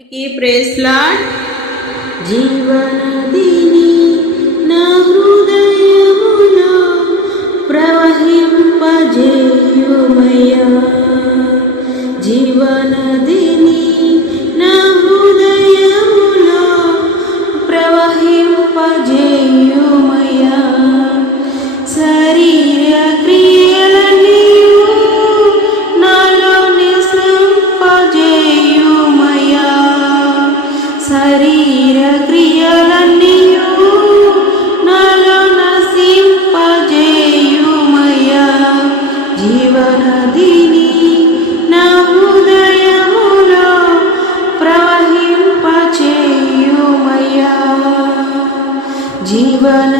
ఈ ప్రేస్లాడ్ జీవనదిని నా హృదయములో ప్రవహింపజేయుమయ్యా. జీవనది శరీర క్రియలన్నీయు నాలో నసింపజేయుమయ జీవనదిని నా హృదయములో ప్రవహింపచేయుమయ జీవన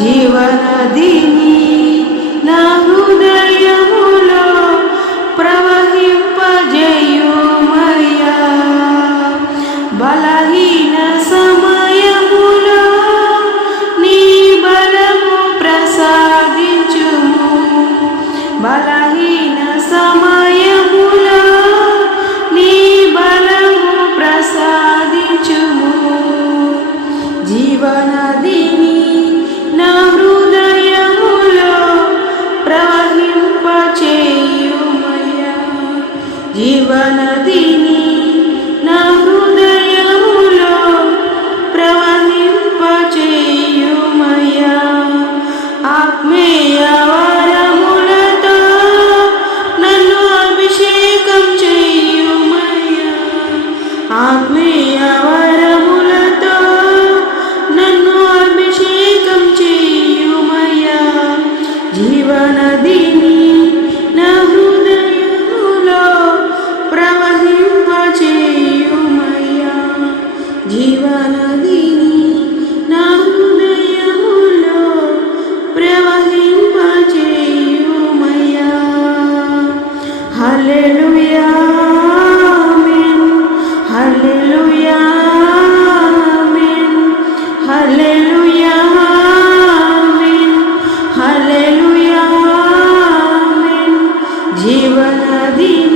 जीवनदिनी దివ్యవరములతో నన్ను అభిషేకం చెయ్యుమయ్యా ఆత్మీయవరములతో నన్ను అభిషేకం చెయ్యుమయ్యా जीवनदि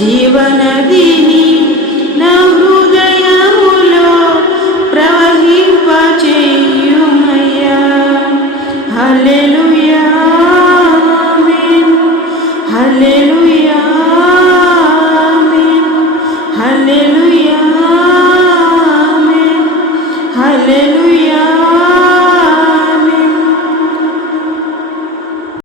जीवनदिनी